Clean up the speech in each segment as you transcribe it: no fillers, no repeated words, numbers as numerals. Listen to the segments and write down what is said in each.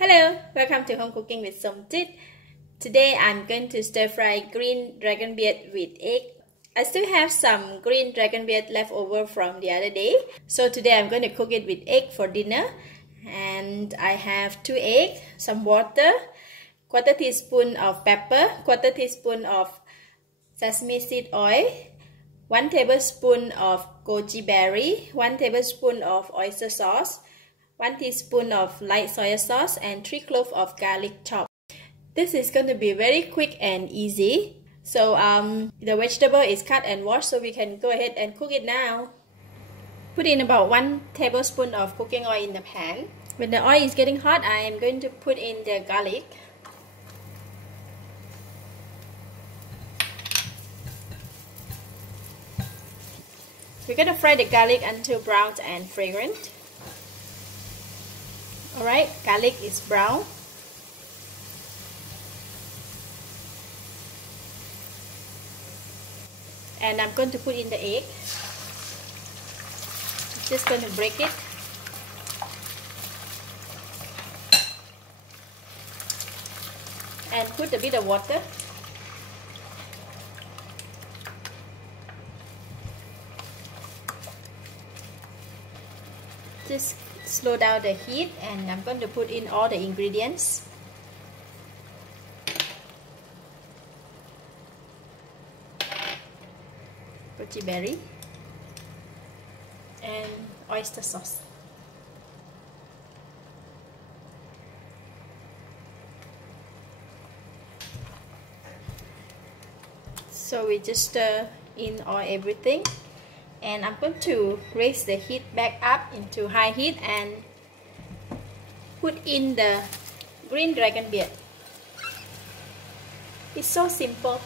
Hello, welcome to Home Cooking with Somjit. Today I'm going to stir fry green dragon beard with egg. I still have some green dragon beard left over from the other day. So today I'm going to cook it with egg for dinner. And I have 2 eggs, some water, quarter teaspoon of pepper, quarter teaspoon of sesame seed oil, 1 tablespoon of goji berry, 1 tablespoon of oyster sauce, 1 teaspoon of light soy sauce, and 3 cloves of garlic chopped. This is going to be very quick and easy. So the vegetable is cut and washed, so we can go ahead and cook it now. Put in about 1 tablespoon of cooking oil in the pan. When the oil is getting hot, I am going to put in the garlic. We're going to fry the garlic until brown and fragrant. Alright, garlic is brown. And I'm going to put in the egg. Just going to break it. And put a bit of water. Just slow down the heat, and I'm going to put in all the ingredients. Goji berry and oyster sauce. So we just stir in everything. And I'm going to raise the heat back up into high heat and put in the green dragon beard. It's so simple.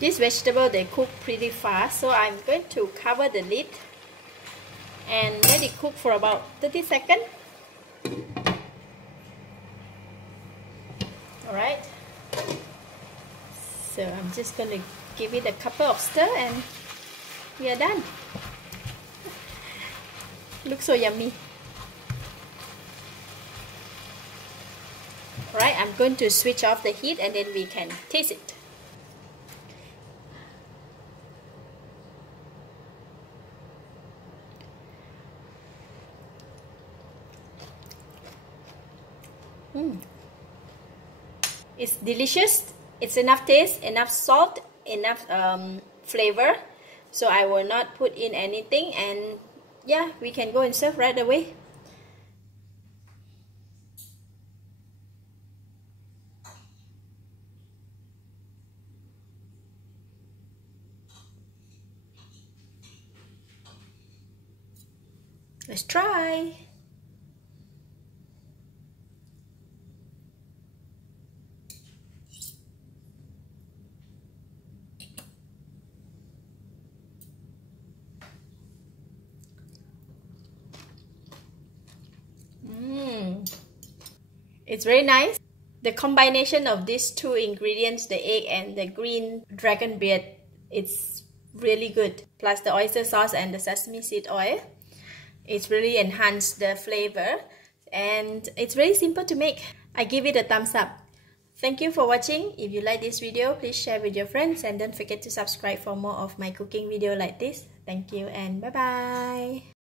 This vegetable, they cook pretty fast, so I'm going to cover the lid and let it cook for about 30 seconds. Alright, so I'm just going to give it a couple of stir and we are done. Looks so yummy. Alright, I'm going to switch off the heat and then we can taste it. It's delicious. It's enough taste, enough salt, enough flavor. So I will not put in anything, and yeah, we can go and serve right away. Let's try. It's very nice. The combination of these 2 ingredients, the egg and the green dragon beard, it's really good. Plus the oyster sauce and the sesame seed oil, it's really enhanced the flavor, and it's very simple to make. I give it a thumbs up. Thank you for watching. If you like this video, please share with your friends, and don't forget to subscribe for more of my cooking video like this. Thank you and bye bye.